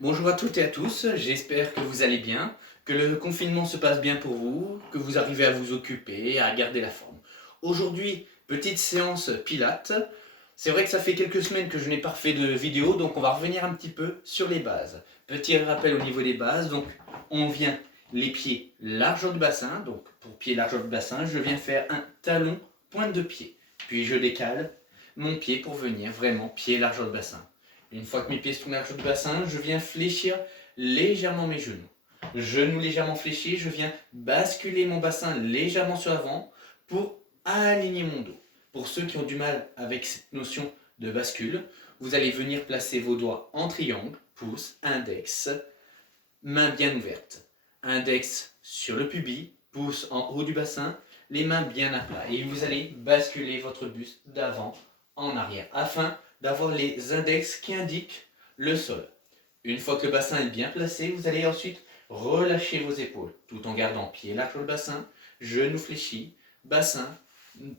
Bonjour à toutes et à tous, j'espère que vous allez bien, que le confinement se passe bien pour vous, que vous arrivez à vous occuper, à garder la forme. Aujourd'hui, petite séance pilates. C'est vrai que ça fait quelques semaines que je n'ai pas refait de vidéo, donc on va revenir un petit peu sur les bases. Petit rappel au niveau des bases, donc on vient les pieds largeur du bassin, donc pour pied largeur du bassin, je viens faire un talon pointe de pied. Puis je décale mon pied pour venir vraiment pied largeur du bassin. Une fois que mes pieds sont largeur du bassin, je viens fléchir légèrement mes genoux. Genoux légèrement fléchis, je viens basculer mon bassin légèrement sur l'avant pour aligner mon dos. Pour ceux qui ont du mal avec cette notion de bascule, vous allez venir placer vos doigts en triangle, pouce, index, main bien ouverte. Index sur le pubis, pouce en haut du bassin, les mains bien à plat. Et vous allez basculer votre buste d'avant en arrière afin d'avoir les index qui indiquent le sol. Une fois que le bassin est bien placé, vous allez ensuite relâcher vos épaules tout en gardant pied large sur le bassin, genoux fléchis, bassin,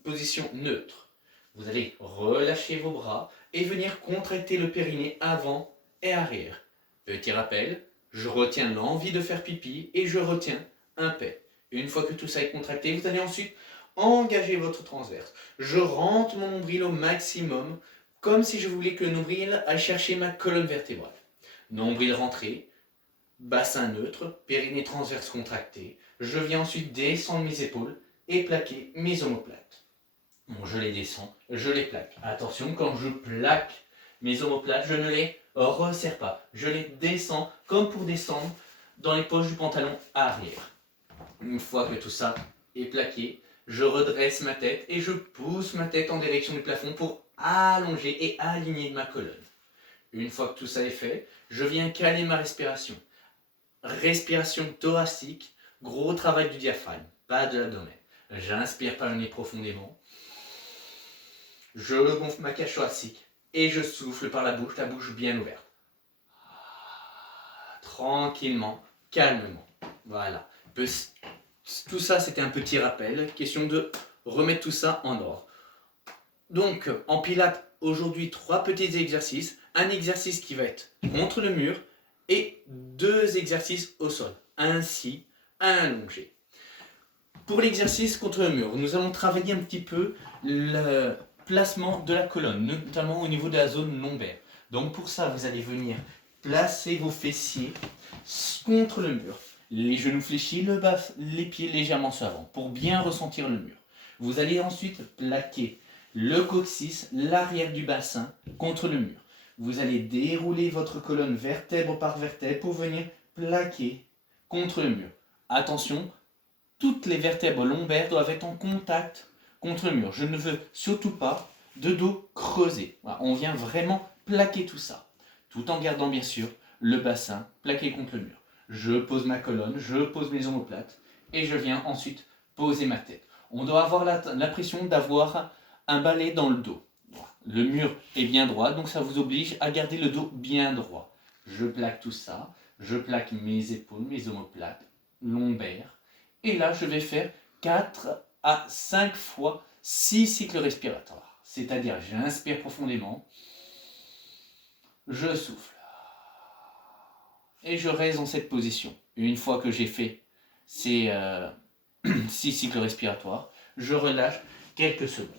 position neutre. Vous allez relâcher vos bras et venir contracter le périnée avant et arrière. Petit rappel, je retiens l'envie de faire pipi et je retiens un pet. Une fois que tout ça est contracté, vous allez ensuite engager votre transverse. Je rentre mon nombril au maximum, comme si je voulais que le nombril aille chercher ma colonne vertébrale. Nombril rentré, bassin neutre, périnée transverse contracté. Je viens ensuite descendre mes épaules et plaquer mes omoplates. Bon, je les descends, je les plaque. Attention, quand je plaque mes omoplates, je ne les resserre pas. Je les descends comme pour descendre dans les poches du pantalon arrière. Une fois que tout ça est plaqué, je redresse ma tête et je pousse ma tête en direction du plafond pour allonger et aligner ma colonne. Une fois que tout ça est fait, je viens caler ma respiration. Respiration thoracique, gros travail du diaphragme, pas de l'abdomen. J'inspire par le nez profondément. Je gonfle ma cage thoracique et je souffle par la bouche bien ouverte. Tranquillement, calmement. Voilà. Tout ça, c'était un petit rappel. Question de remettre tout ça en ordre. Donc, en pilates, aujourd'hui, 3 petits exercices. Un exercice qui va être contre le mur et 2 exercices au sol, ainsi allongé. Pour l'exercice contre le mur, nous allons travailler un petit peu le placement de la colonne, notamment au niveau de la zone lombaire. Donc pour ça, vous allez venir placer vos fessiers contre le mur. Les genoux fléchis, les pieds légèrement sur l'avant, pour bien ressentir le mur. Vous allez ensuite plaquer le coccyx, l'arrière du bassin, contre le mur. Vous allez dérouler votre colonne vertèbre par vertèbre pour venir plaquer contre le mur. Attention, toutes les vertèbres lombaires doivent être en contact contre le mur. Je ne veux surtout pas de dos creusé. Voilà, on vient vraiment plaquer tout ça, tout en gardant bien sûr le bassin plaqué contre le mur. Je pose ma colonne, je pose mes omoplates et je viens ensuite poser ma tête. On doit avoir l'impression d'avoir un balai dans le dos. Le mur est bien droit, donc ça vous oblige à garder le dos bien droit. Je plaque tout ça, je plaque mes épaules, mes omoplates, lombaires. Et là, je vais faire 4 à 5 fois 6 cycles respiratoires. C'est-à-dire, j'inspire profondément, je souffle. Et je reste dans cette position. Une fois que j'ai fait ces 6 cycles respiratoires, je relâche quelques secondes.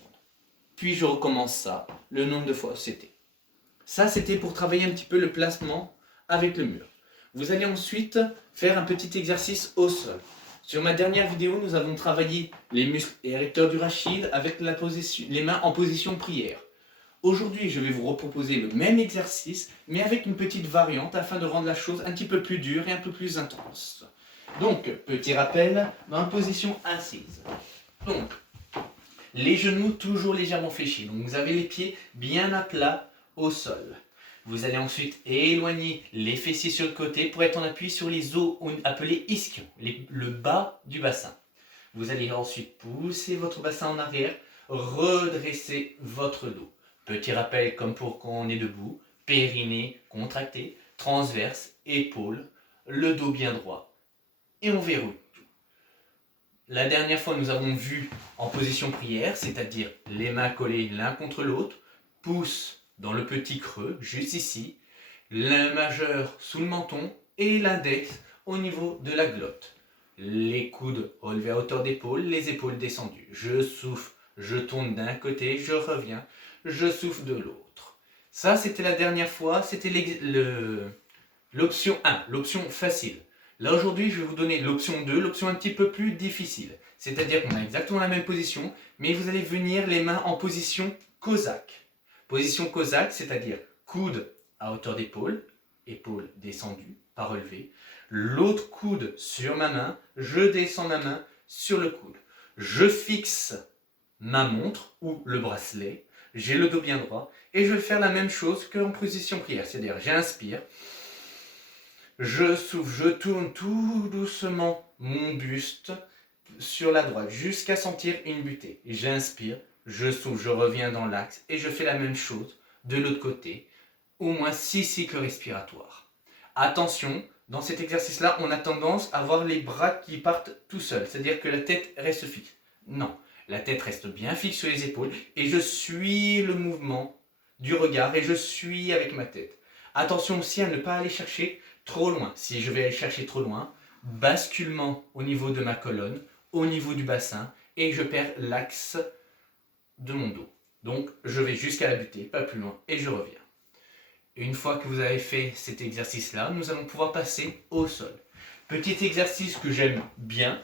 Puis je recommence ça, le nombre de fois c'était. Ça, c'était pour travailler un petit peu le placement avec le mur. Vous allez ensuite faire un petit exercice au sol. Sur ma dernière vidéo, nous avons travaillé les muscles érecteurs du rachis avec les mains en position prière. Aujourd'hui, je vais vous reproposer le même exercice, mais avec une petite variante afin de rendre la chose un petit peu plus dure et un peu plus intense. Donc, petit rappel, en position assise. Donc, les genoux toujours légèrement fléchis. Donc, vous avez les pieds bien à plat au sol. Vous allez ensuite éloigner les fessiers sur le côté pour être en appui sur les os appelés ischions, le bas du bassin. Vous allez ensuite pousser votre bassin en arrière, redresser votre dos. Petit rappel comme pour quand on est debout, périnée contracté, transverse, épaule, le dos bien droit. Et on verrouille tout. La dernière fois, nous avons vu en position prière, c'est-à-dire les mains collées l'un contre l'autre, pouce dans le petit creux, juste ici, le majeur sous le menton et l'index au niveau de la glotte. Les coudes relevés à hauteur d'épaule, les épaules descendues. Je souffle, je tourne d'un côté, je reviens, je souffle de l'autre. Ça, c'était la dernière fois, c'était l'option 1, l'option facile. Là, aujourd'hui, je vais vous donner l'option 2, l'option un petit peu plus difficile. C'est-à-dire qu'on a exactement la même position, mais vous allez venir les mains en position cosaque. Position cosaque, c'est-à-dire coude à hauteur d'épaule, épaule descendue, pas relevée. L'autre coude sur ma main, je descends ma main sur le coude. Je fixe ma montre ou le bracelet, j'ai le dos bien droit, et je vais faire la même chose qu'en position prière. C'est-à-dire, j'inspire, je souffle, je tourne tout doucement mon buste sur la droite jusqu'à sentir une butée. J'inspire, je souffle, je reviens dans l'axe et je fais la même chose de l'autre côté. Au moins 6 cycles respiratoires. Attention, dans cet exercice-là, on a tendance à avoir les bras qui partent tout seuls, c'est-à-dire que la tête reste fixe. Non, la tête reste bien fixe sur les épaules et je suis le mouvement du regard et je suis avec ma tête. Attention aussi à ne pas aller chercher trop loin. Si je vais aller chercher trop loin, basculement au niveau de ma colonne, au niveau du bassin et je perds l'axe de mon dos. Donc je vais jusqu'à la butée, pas plus loin et je reviens. Une fois que vous avez fait cet exercice-là, nous allons pouvoir passer au sol. Petit exercice que j'aime bien,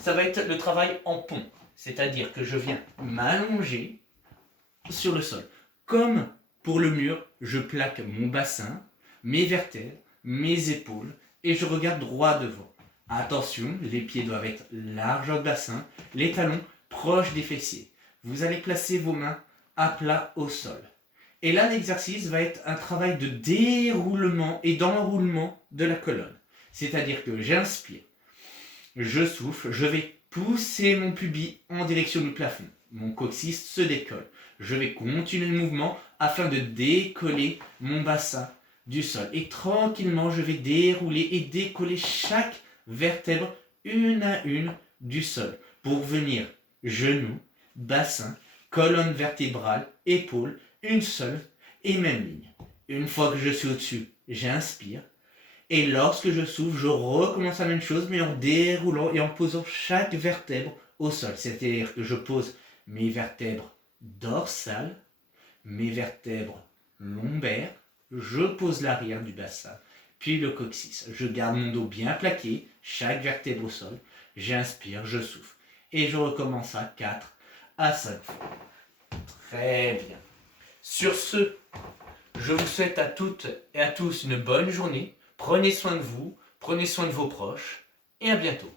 ça va être le travail en pont. C'est-à-dire que je viens m'allonger sur le sol. Comme pour le mur, je plaque mon bassin, mes vertèbres, mes épaules et je regarde droit devant. Attention, les pieds doivent être largeur de bassin, les talons proches des fessiers. Vous allez placer vos mains à plat au sol. Et là, l'exercice va être un travail de déroulement et d'enroulement de la colonne. C'est-à-dire que j'inspire, je souffle, je vais pousser mon pubis en direction du plafond. Mon coccyx se décolle. Je vais continuer le mouvement afin de décoller mon bassin du sol. Et tranquillement, je vais dérouler et décoller chaque vertèbre une à une du sol pour venir genou, bassin, colonne vertébrale, épaule, une seule et même ligne. Une fois que je suis au-dessus, j'inspire. Et lorsque je souffle, je recommence la même chose, mais en déroulant et en posant chaque vertèbre au sol. C'est-à-dire que je pose mes vertèbres dorsales, mes vertèbres lombaires, je pose l'arrière du bassin, puis le coccyx. Je garde mon dos bien plaqué, chaque vertèbre au sol. J'inspire, je souffle. Et je recommence à 4 à 5 fois. Très bien. Sur ce, je vous souhaite à toutes et à tous une bonne journée. Prenez soin de vous, prenez soin de vos proches et à bientôt.